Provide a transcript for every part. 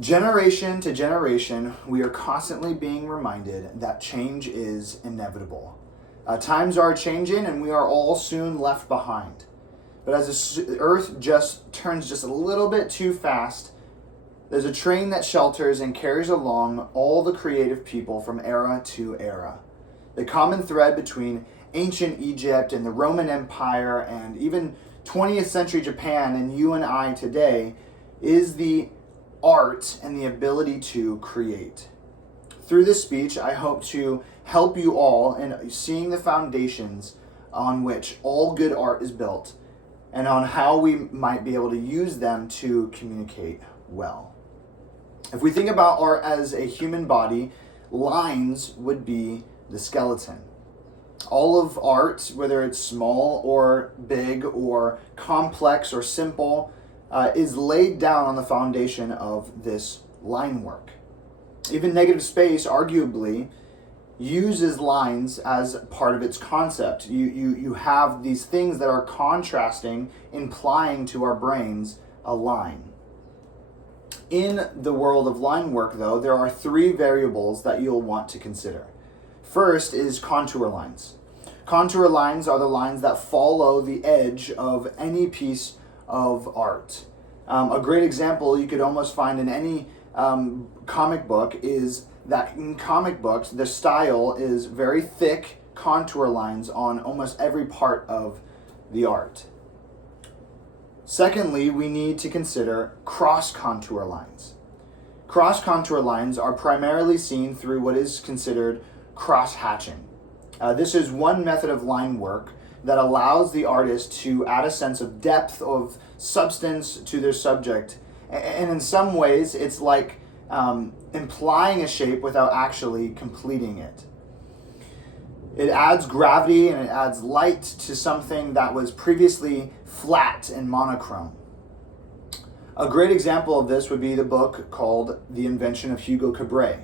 Generation to generation, we are constantly being reminded that change is inevitable. Times are changing and we are all soon left behind. But as the earth just turns just a little bit too fast, there's a train that shelters and carries along all the creative people from era to era. The common thread between ancient Egypt and the Roman Empire and even 20th century Japan and you and I today is the art and the ability to create. Through this speech, I hope to help you all in seeing the foundations on which all good art is built and on how we might be able to use them to communicate well. If we think about art as a human body, lines would be the skeleton. All of art, whether it's small or big or complex or simple, is laid down on the foundation of this line work. Even negative space, arguably, uses lines as part of its concept. You have these things that are contrasting, implying to our brains a line. In the world of line work, though, there are three variables that you'll want to consider. First is contour lines. Contour lines are the lines that follow the edge of any piece of art. A great example you could almost find in any comic book is that in comic books, the style is very thick contour lines on almost every part of the art. Secondly, we need to consider cross-contour lines. Cross-contour lines are primarily seen through what is considered cross-hatching. This is one method of line work that allows the artist to add a sense of depth, of substance to their subject. And in some ways, it's like implying a shape without actually completing it. It adds gravity and it adds light to something that was previously flat and monochrome. A great example of this would be the book called The Invention of Hugo Cabret.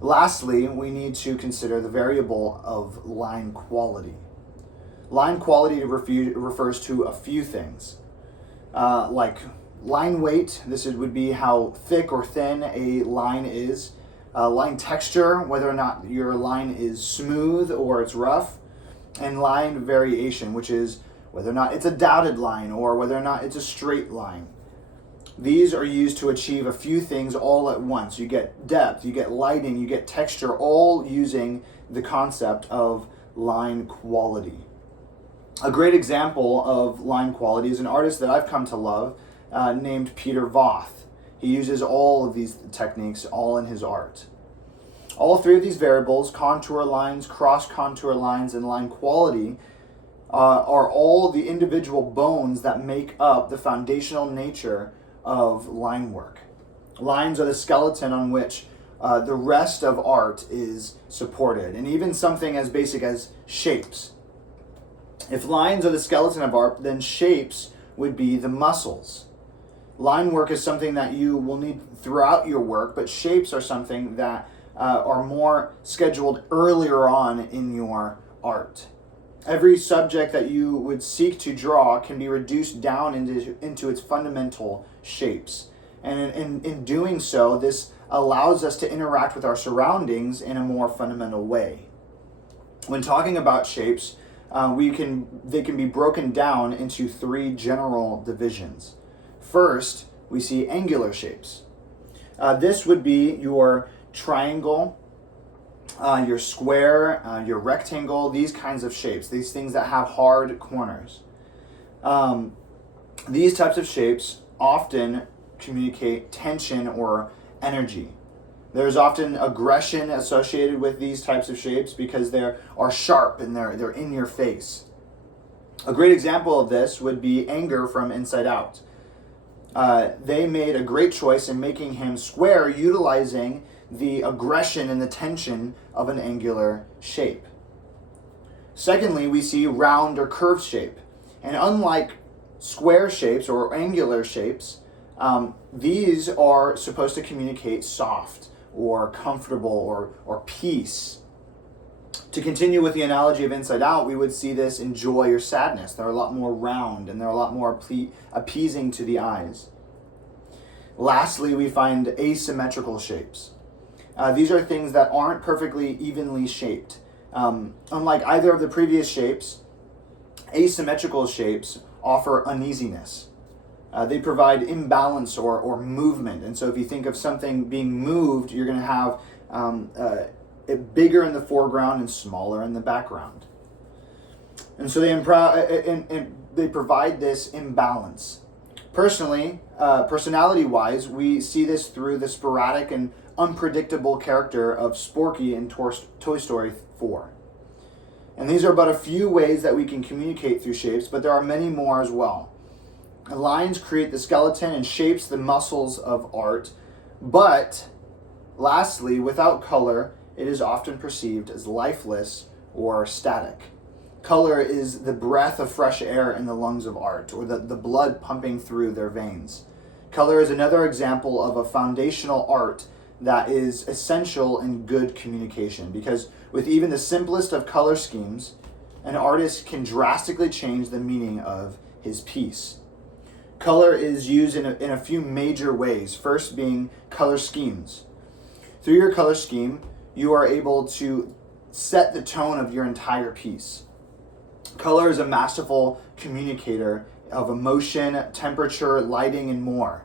Lastly, we need to consider the variable of line quality. Line quality refers to a few things, like line weight. This would be how thick or thin a line is. Line texture, whether or not your line is smooth or it's rough. And line variation, which is whether or not it's a dotted line or whether or not it's a straight line. These are used to achieve a few things all at once. You get depth, you get lighting, you get texture, all using the concept of line quality. A great example of line quality is an artist that I've come to love named Peter Voth. He uses all of these techniques all in his art. All three of these variables, contour lines, cross-contour lines, and line quality, are all the individual bones that make up the foundational nature of line work. Lines are the skeleton on which the rest of art is supported, and even something as basic as shapes. If lines are the skeleton of art, then shapes would be the muscles. Line work is something that you will need throughout your work, but shapes are something that are more scheduled earlier on in your art. Every subject that you would seek to draw can be reduced down into its fundamental shapes. And in doing so, this allows us to interact with our surroundings in a more fundamental way. When talking about shapes, they can be broken down into three general divisions. First, we see angular shapes. This would be your triangle, your square, your rectangle, these kinds of shapes, these things that have hard corners. These types of shapes often communicate tension or energy. There's often aggression associated with these types of shapes because they are sharp and they're in your face. A great example of this would be Anger from Inside Out. They made a great choice in making him square, utilizing the aggression and the tension of an angular shape. Secondly, we see round or curved shape. And unlike square shapes or angular shapes, these are supposed to communicate soft or comfortable or peace. To continue with the analogy of Inside Out, we would see this in joy or sadness. They're a lot more round and they're a lot more appeasing to the eyes. Lastly, we find asymmetrical shapes. These are things that aren't perfectly evenly shaped. Unlike either of the previous shapes, asymmetrical shapes offer uneasiness. They provide imbalance or movement. And so if you think of something being moved, you're going to have it bigger in the foreground and smaller in the background. And so they provide this imbalance. Personally, personality-wise, we see this through the sporadic and unpredictable character of Sporky in Toy Story 4. And these are but a few ways that we can communicate through shapes, but there are many more as well. Lines create the skeleton and shapes the muscles of art, but lastly, without color, it is often perceived as lifeless or static. Color is the breath of fresh air in the lungs of art, or the blood pumping through their veins. Color is another example of a foundational art that is essential in good communication, because with even the simplest of color schemes, an artist can drastically change the meaning of his piece. Color is used in a few major ways, first being color schemes. Through your color scheme, you are able to set the tone of your entire piece. Color is a masterful communicator of emotion, temperature, lighting, and more.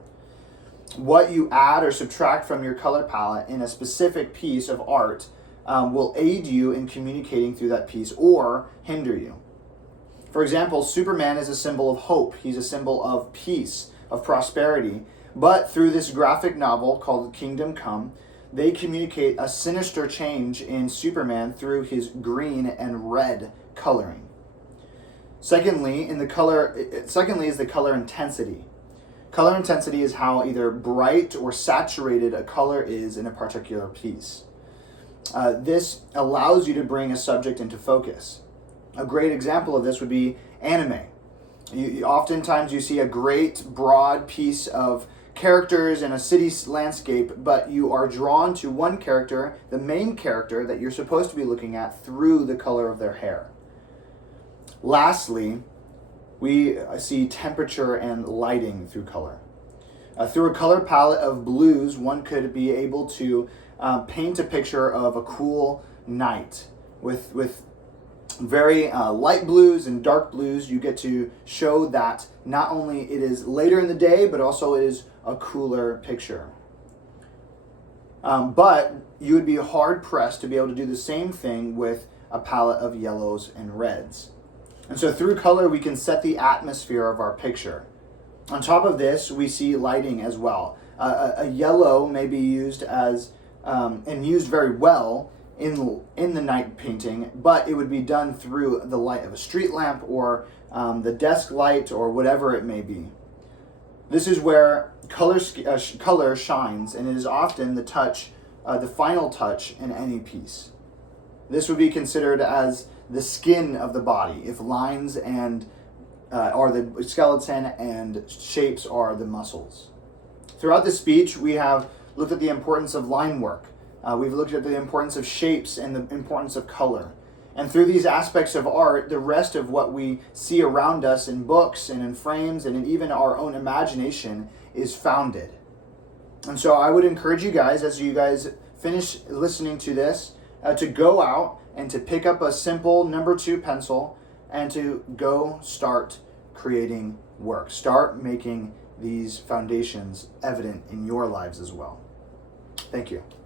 What you add or subtract from your color palette in a specific piece of art will aid you in communicating through that piece or hinder you. For example, Superman is a symbol of hope. He's a symbol of peace, of prosperity. But through this graphic novel called Kingdom Come, they communicate a sinister change in Superman through his green and red coloring. Secondly, is the color intensity. Color intensity is how either bright or saturated a color is in a particular piece. This allows you to bring a subject into focus. A great example of this would be anime. Oftentimes you see a great broad piece of characters in a city landscape, but you are drawn to one character, the main character that you're supposed to be looking at, through the color of their hair. Lastly, we see temperature and lighting through color. Through a color palette of blues, one could be able to paint a picture of a cool night. With very light blues and dark blues, you get to show that not only it is later in the day, but also it is a cooler picture. But you would be hard pressed to be able to do the same thing with a palette of yellows and reds. And so through color, we can set the atmosphere of our picture. On top of this, we see lighting as well. A yellow may be used as, and used very well in the night painting, but it would be done through the light of a street lamp or the desk light or whatever it may be. This is where color shines, and it is often the final touch in any piece. This would be considered as the skin of the body, if lines and are the skeleton and shapes are the muscles. Throughout this speech, we have looked at the importance of line work. We've looked at the importance of shapes and the importance of color. And through these aspects of art, the rest of what we see around us in books and in frames and in even our own imagination is founded. And so I would encourage you guys, as you guys finish listening to this, to go out and to pick up a simple number 2 pencil and to go start creating work. Start making these foundations evident in your lives as well. Thank you.